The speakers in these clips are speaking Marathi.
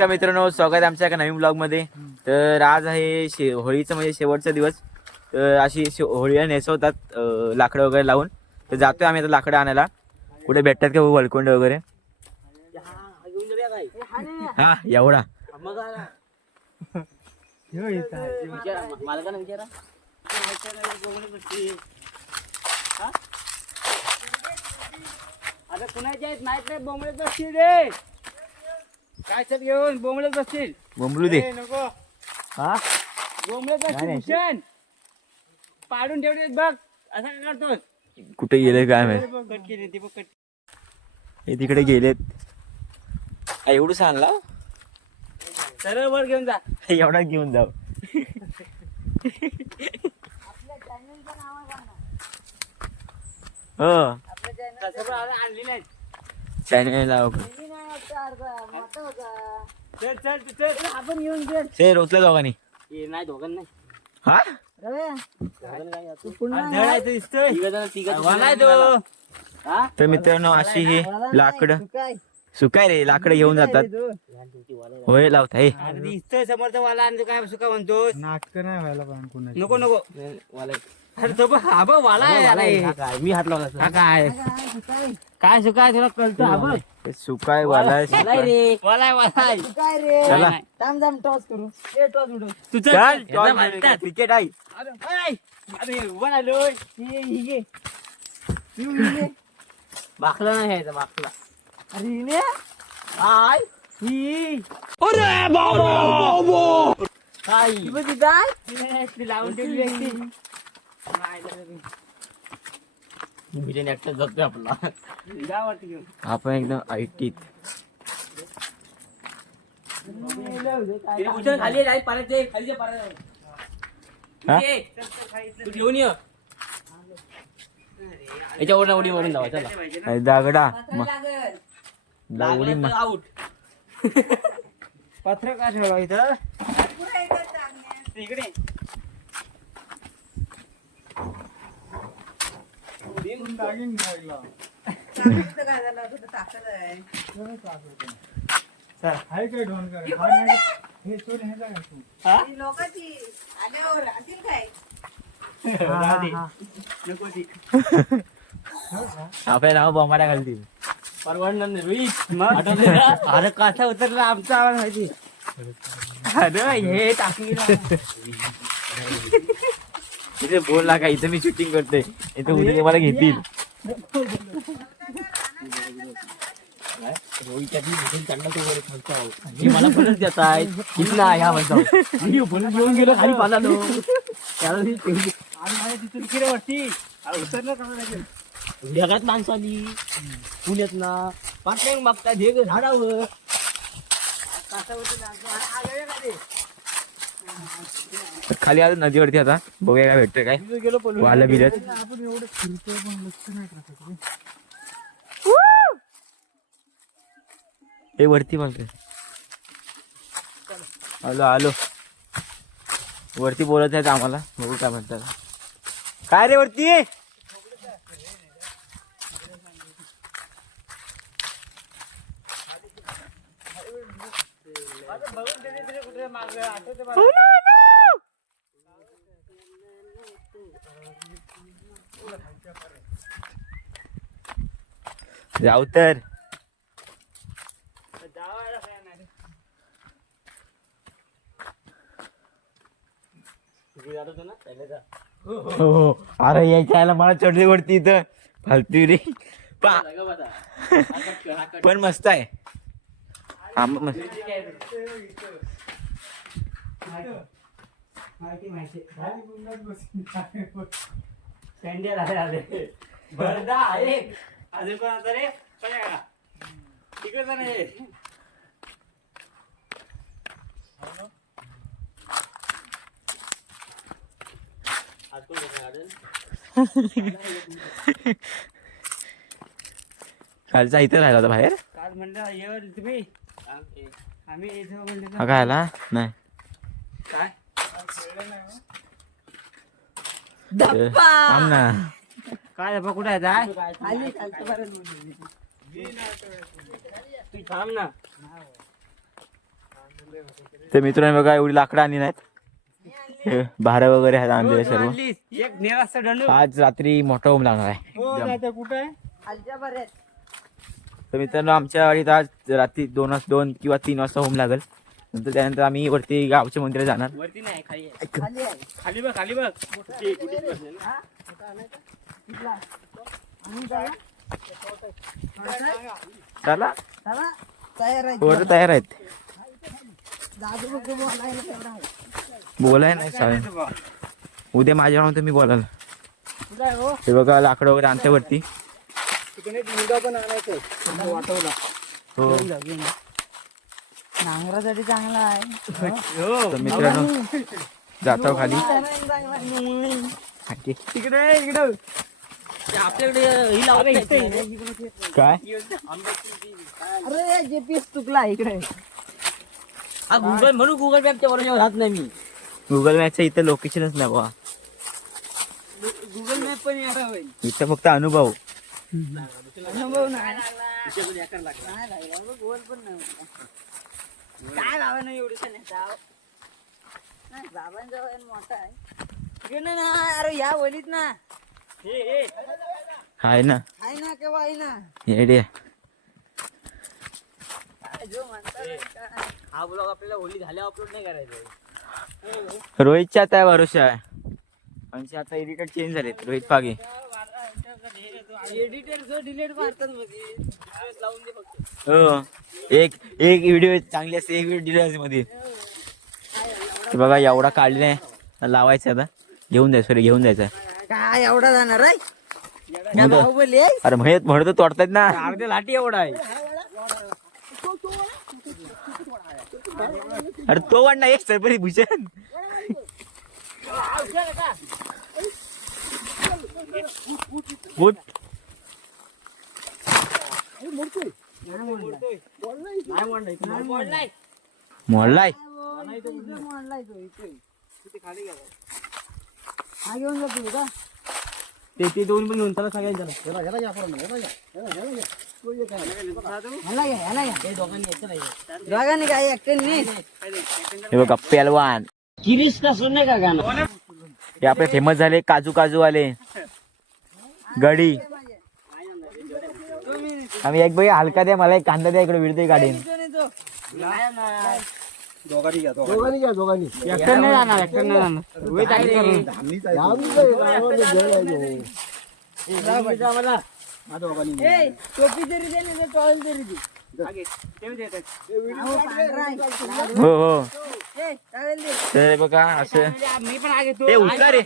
नमस्कार मित्रांनो, स्वागत आहे आमच्या एका नवीन ब्लॉग मध्ये. तर आज आहे होळीचं म्हणजे शेवटचा दिवस. तर अशी होळीला नेसवतात लाकडं वगैरे लावून. तर जातोय आम्ही आता लाकडं आणायला. कुठे भेटतात का वळकोंड वगैरे? हा एवढा आता कुणाच्या आहेत माहित नाही. बोंबलत बसतील रे. काय सर घेऊन बोंबलत बसतील. बोंबलू दे. नको हा बोंबलत बसतील. भूषण पाडून ठेवले बघ. असं काय करतोस? कुठे गेले काय माहित. कट केली ती बघ. कट हे तिकडे गेलेत. एवढं सांगला सरळ वर घेऊन जा. एवढा घेऊन जाऊ. हो तसं आणली नाही. चॅनल लाव. चल चल चल आपण येऊन दे. ते रोचलं दोघांनी. ये नाही दोघांना नाही. हा तर मित्रांनो अशी ही लाकडं सुकाय रे लाकडं घेऊन जातात. होय लावता हे दिसतोय समोरचा वाला आणि तू काय सुका म्हणतोस? नाटक नाही व्हायला पाहिजे. नको नको अरे तो हा बघ वाला आहे. मी हात लावला हा काय काय सुकाय तुला कळतं? हा बघ सुकाय वाला रे वालाय वालाय चला टॉस करू. चल क्रिकेट आहे. अरे बनालोय बाकला नाही घ्यायचा बाकला. अरे आय ही अरे बाबा काय ती लावून ठेवली आहे ती. बिजन एकटा जगतोय आपला. गावात घेऊन आपण एकदम आयटीत खाली आहे पाण्याचे खाली तू घेऊन ये. याच्यावर उडी वरून जावा. चला दागडा दागडी आउट. पत्र का ठेवला इथं? इकडे दागिन घ्यायला हाय काय ढोन कर. हे सोड हे काय तू लोकांची आल्यावर राहतील काय? आपल्या नाव बॉम्बाला घालतील. परवडणार नाही. अरे कसा उतरला आमचा आवाज माहिती. अरे हे टाकी इथे बोल ना का इथे मी शूटिंग करते. इथे उद्या मला घेतील. मला बोलत देत आहे ह्या म्हणतो मी बोलून घेऊन गेलो खाली पालालो. त्याला तिथून किरे वाटती उतरलं कसं जगात माणसं आली पुण्यात ना पाटल्यान बघता ढेग झाडावर खाली आज नदीवरती आता बघूया काय भेटतंय काय गेलो वाला बिलत. आपण एवढं फिरतोय पण लक्ष नाही करत. हे वरती बोलतोय. आलो आलो वरती बोलत आहेत आम्हाला. बघू काय म्हणतात. काय रे वरती जाऊ तर हो. अरे यायच्या मला चढली वरती इथं फालतू रे. पण मस्त आहे. सँडल आले भरदा एक अजून पण आता रे तिकडे पण आहे. खालचा इथं राहिला होता बाहेर. काल म्हणलं येवर तुम्ही आम्ही इथं म्हणलं हा काय आला नाही. काय थांब ना. काय बाबा कुठे आहे खाली खालचं बरं तू थांब ना. तर मित्रांनो बघा एवढी लाकडं आणली नाहीत, हे भार वगैरे आहेत आणलेले सर्व. एक नेराचा डंडू. आज रात्री मोठा होम लागणार आहे हो एकदम. तात्या कुठं आहे? खालच्या बऱ्यात तर मित्रांनो आमच्या वाडीत आज रात्री 2 किंवा 3 वाजता होम लागेल. नंतर त्यानंतर आम्ही वरती गावच्या मंदिरात जाणार. वरती नाही खाली आहे. खाली आहे. खाली बघ खाली बघ. कुठे कुठे बसले ना. चला चला, तयार आहे. वर तयार आहेत. दादू बघ बोलायला तेवढा आहे. बोलाय नाही चालेल. उद्या माझ्या म्हणून तुम्ही बोलाल. कुठे आहे हो? हे बघा लाकडं वगैरे आणते वरती. तिकडे मुलगा पण आणायचं वाटवला. हो नांगरासाठी चांगला आहे. हो. तर मित्रांनो जातो खाली. चांगला आहे. खाली. तिकडे इकडे. ते आपल्याकडे ही लावली आहे. काय अरे GPS चुकला इकडे. हा गुगल म्हणून गुगल मॅपच्या बरोबर राहत नाही मी. गुगल मॅपचं इथं लोकेशनच नाही बा. गुगल मॅप पण येणार होईल. इथं फक्त अनुभव. अनुभव नाही. नाही लागला. गोल पण नाही होता. काय बाबा नाही एवढं नाही बाबांचा वय मोठा आहे. इकडे ना अरे या वलीत ना हे आहे ना आहे ना केव्हा आहे ना येडे. काय जो म्हणतात काय. हा ब्लॉग आपल्याला होली झाल्या अपलोड नाही करायचं. रोहितच्या आता भरोसा आहे. म्हणजे आता एडिटर चेंज झालेत. रोहित पागे. एडिटर डिलीट मारतात मध्ये लावून दे फक्त. हो एक एक व्हिडिओ चांगली असते, एक व्हिडिओ डिलीट मध्ये. ते बघा एवढा काढले नाही, लावायचं आता. घेऊन जायचं घेऊन जायचं. काय एवढा जाणार आहे म्हणतो- बाहुबली आहे. अरे म्हणत तोडतायत ना. अर्धे लाठी एवढा आहे. अरे तो वाढ नाही सरपरी भूषण. उठ. मोडलाय. मांडलाय तो इथे. हा घेऊन जातो का ते दोन पण घेऊन चला सगळ्यांच्या. ह्याला घ्या ह्याला घ्या ते दोघांनी यायचं नाही. दोघांनी काय एकट्याने हे बघा पेलवान. किरीस का सुनने का गाणं. हे आपले फेमस झाले काजू काजू वाले गडी. आम्ही एक बाई हलका द्या, मला एक कांदा द्या, इकडे विडते गाडी. दोघांनी घ्या दोघांनी. एकटं नाही जाणार एकटं नाही जाणार. रोहित आहे करून. टोपी तरी दे ना टॉवेल तरी दे अहो, पांढरा आहे. हो हो. ए, टॉवेल दे तर बघा असं. मी पण आगे तो. ए उचला रे.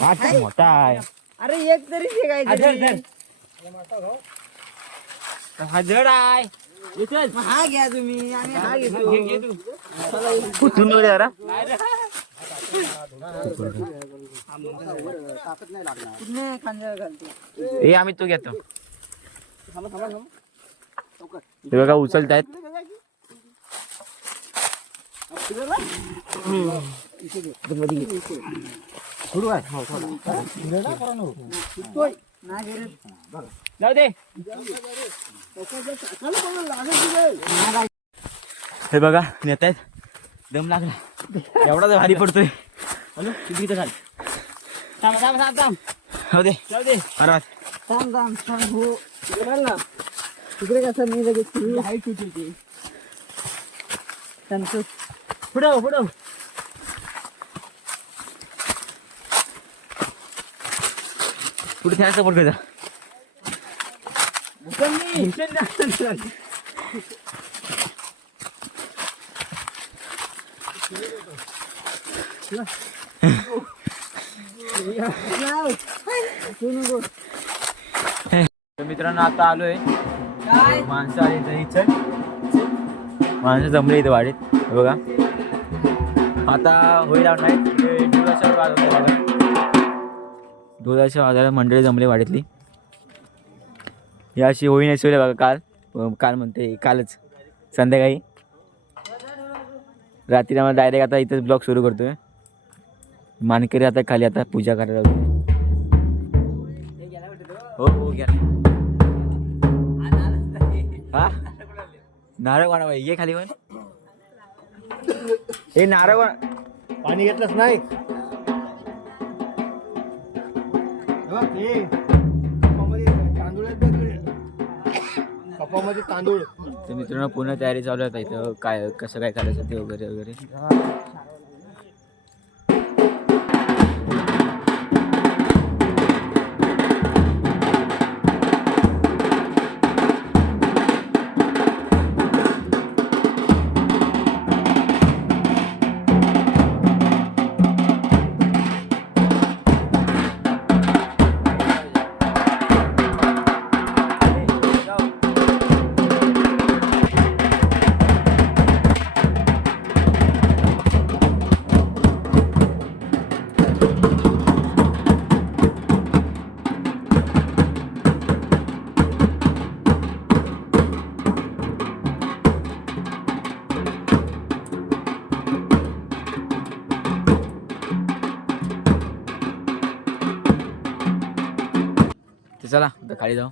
हा मोठा आहे. अरे एक तरी दे काय हा जड आहे. इथेच. हा घ्या तुम्ही आम्ही हा घेतो घे तू. उचलून वगैरे जरा. कुठने खांद्यावर घालतो हे आम्ही तो घेतो. हे बघा उचलतायत. ना घे जाऊ दे. हे बघा नेतायत. दम लागला एवढा तर भारी पडतोय. हॅलो किती इथं खाली. थांब थांब थांब थांब. हो दे. जाऊ दे. अरे थांब थांब थांब हो ना तिकडे कसं मी लगेच हाईट होती ती. संतोष पुढं पुढं. पुढे त्याला सपोर्ट करायचा. तर मित्रांनो आता आलोय. माणसं आली तरी चल. माणसं जमले इथे वाडीत. हे बघा आता होईल नाही. दुधाच्या वाजवते बघा. दुधाच्या वाजायला मंडळी जमले वाडीतली. या अशी होळी नेसवली बघा काल म्हणते कालच संध्याकाळी. रात्री आम्हाला डायरेक्ट आता इथंच ब्लॉग सुरू करतोय. मानकरी आता खाली आता पूजा करायला लागली. हो हो घ्या. हा नारळ कोणा ये खाली पण. हे नारळ पाणी घेतलंच नाही कपामध्ये तांदूळ तर मित्रांनो पूर्ण तयारी चालू आहे इथं काय कसं काय करायचं ते वगैरे वगैरे. तर चला आता खाली जाऊ.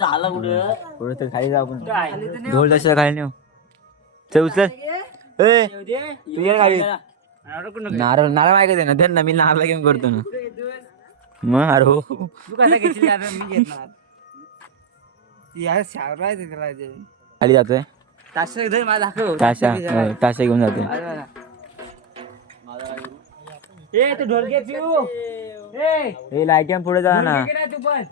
झालं कुठं पुढे तर खाली जाऊ आपण. काय ढोल तशा खाली नेऊ. चल उचल. ए तू ये खाली. नारळ नारळ माहिती आहे ना धर ना मी नारळ घेऊन करतो ना मग अरे हो तू कसा घेतली आता मी घेतणार यार शावरा आहे त्याला खाली जातोय ताशा धर मला दाखव ताशा ताशा घेऊन जातोय. ए तू ढोलके पिऊ हे लाईट पुढे जा ना. तू पण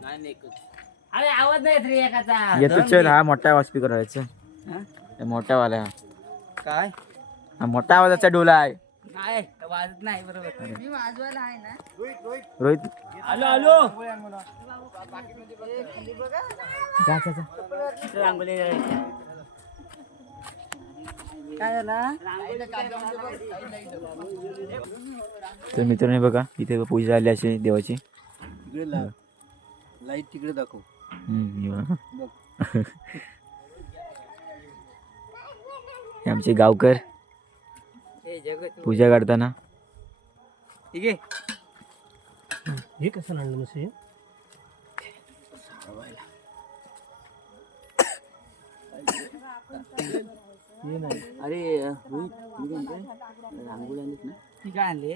अरे आवाज नाही रे एकाचा येतो चल. हा मोठा स्पीकर व्हायचं मोठा वाला काय हा मोठा आवाजाचा डोला आहे. नाही वाजत नाही बरोबर मी वाजवायला आहे ना रोहित आलो आलो जा जा जा. रांगोळी काय झालं तर मित्रांनो बघा इथे पूजा झाली अशी देवाची. लाईट तिकडे दाखव हे आमचे गावकर पूजा करताना. ठीक आहे हे कसं आणलं मसे अरे रांगोळी आणलीस ना ती काय आणली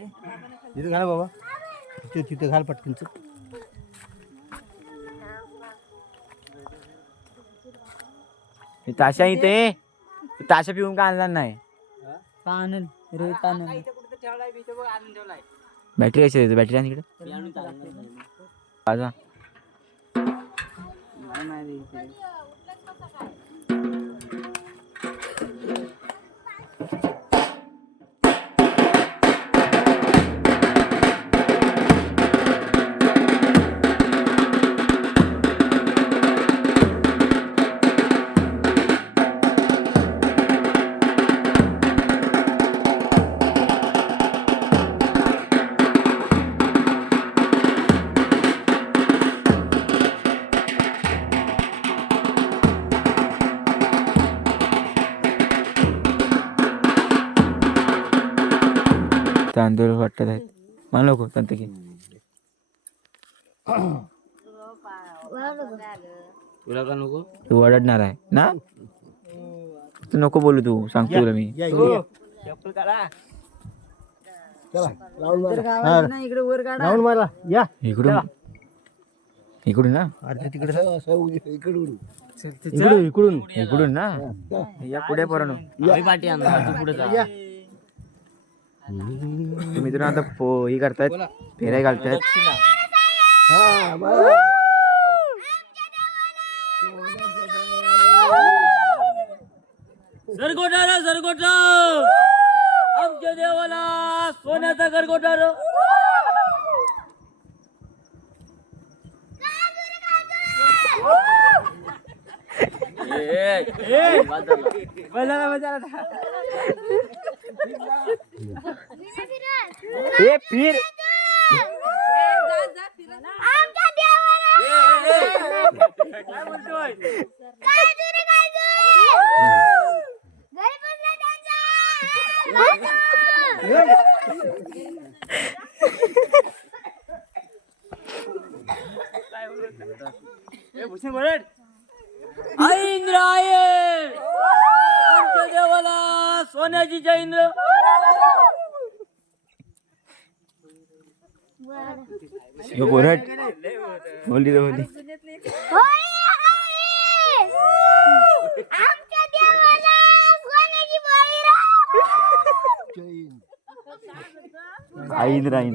तिथे घाल बाबा तिथे घाल पटकनच हे ताशा इथे ताशा पिऊन का आणला नाही. आणल रोहित आणल बॅटरी कशी देतो बॅटरी आणि इकडे वाजा. तांदूळ वाटत आहेत मला नको तंतकी तुला का नको तू ओरडणार आहे ना. तू नको बोलू तू सांगतो तुला मी. चप्पल काढा इकडे वर काढा राऊंड मारा या इकडून इकडून ना इकडून इकडून इकडून ना या पुढे पोरांनो. पाठी आणला तू पुढे जा मित्रांनो आता हे करतायत फेराय घालतायत. सरगोटा सरगोटा आमच्या देवाला सोन्याचा गरगोटा ए फिर काय बोलतोय इंद्रायण आमच्या देवाला सोन्याची चैन यो बोरट बोलली रे बोलली आमच्या देवाला सोन्याची बळी रा. आईन राईन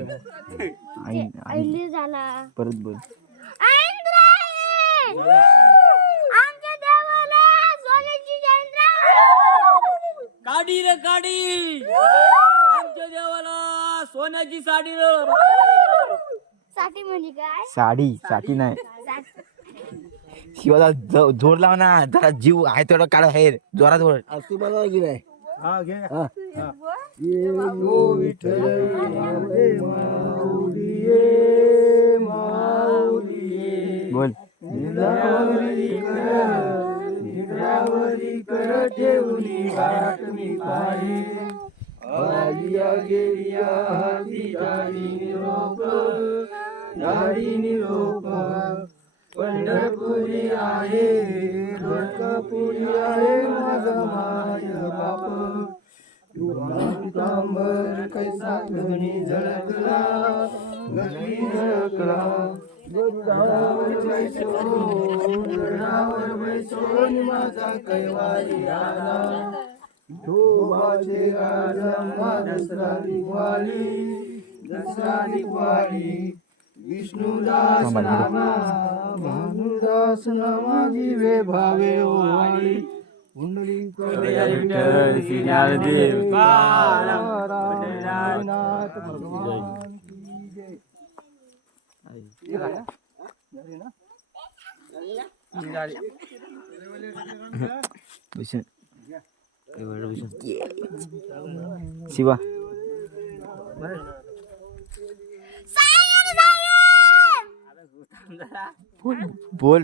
आईन आईली झाला परत बोल आमच्या देवाला सोन्याची चंद्र. काढी रे काढी आमच्या देवाला सोन्याची साडी रे साठी म्हणजे काय साडी साठी नाही साठी. शिवाला जोर लाव ना जरा जीव आहे तेवढा काढ बाहेर जोरात बोल हा घे बोल पंढरपुरी आहे लोकपुरी आहे माझा माय बाप पितांबर कैसा घनी झळकला घनी झळकला गरुडावर बैसोन माझा कैवारी आला विठोबाचे राजा दसरा दिवाळी विष्णुदास नामा भानुदास नामा जीवे भावे ओवाळी कुंडली नाथ भगवान की जय. भूषण शिवा बोल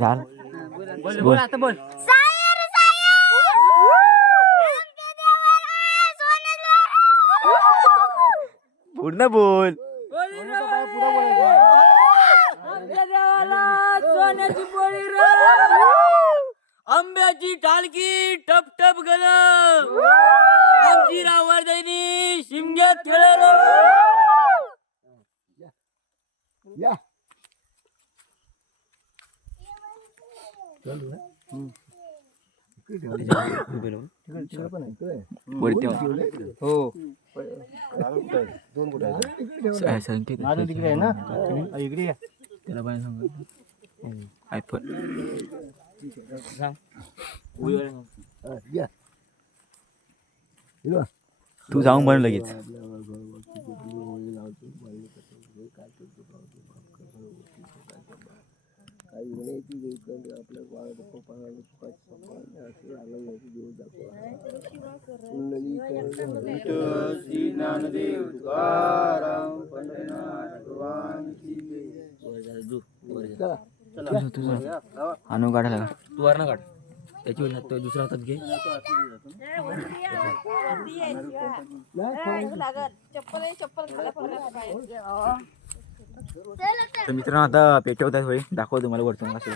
यार बोल आता बोल पूर्ण बोल आमच्या देवाला सोन्याची पोळी रे आंब्याची टालकी टप टप गल आमची रावरदैनी शिमग्यात खेळ या हो दोन कुठे संकेत माझं तिकडे आहे ना इकडे या. त्याला पण सांग आयफोन या. इलो. तू जाऊन बन लगेच ज्ञानदेव तुकाराम पंढरीनाथ भगवान की जय. तुझं आणू काढायला का तू वर ना काढ त्याची वेळ हात दुसऱ्या हातात घे तर मित्रांनो आता पेटवतात होय दाखव तुम्हाला वरतून कसं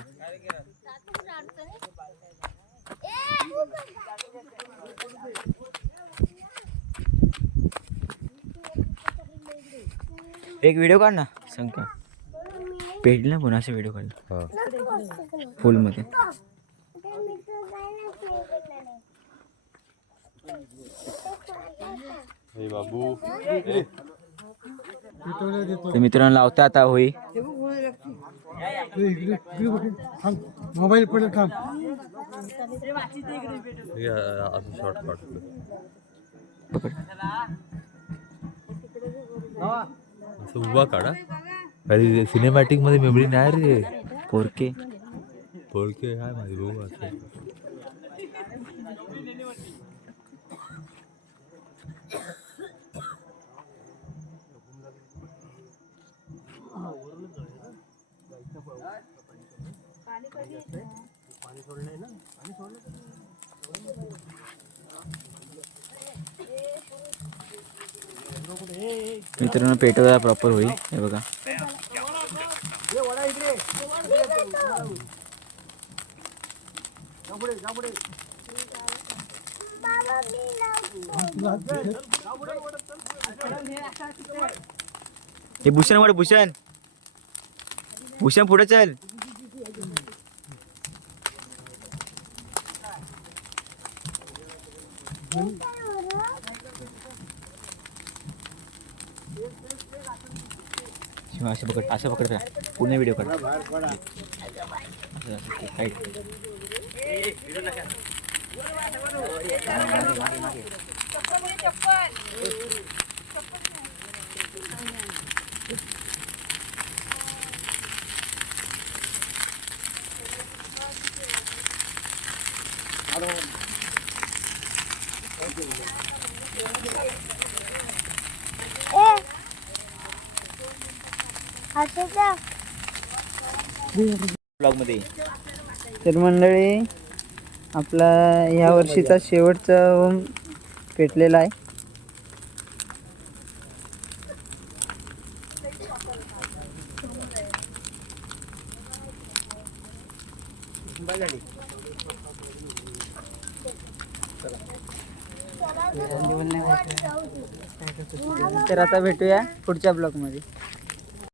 एक व्हिडिओ काढ ना शंकर पेटला पुन्हा असे व्हिडिओ काढ फुल मध्ये तर मित्रांनो लावता आता होई मोबाईल पडलं थांब उभा काढा अरे सिनेमॅटिक मध्ये मेमरी नाही रे 4K पोळके काय माझी बघू असं मित्रांनो पेटवला प्रॉपर होईल हे बघा बाबा मी लावतो. हे भूषण वड भूषण भूषण पुढे चल. शिवा, असं पकड जरा. पूर्ण व्हिडिओ काढ. असं ब्लॉग मध्ये तर मंडळी आपला ह्या वर्षीचा शेवटचा होम पेटलेला आहे. तर आता भेटूया पुढच्या ब्लॉग मध्ये.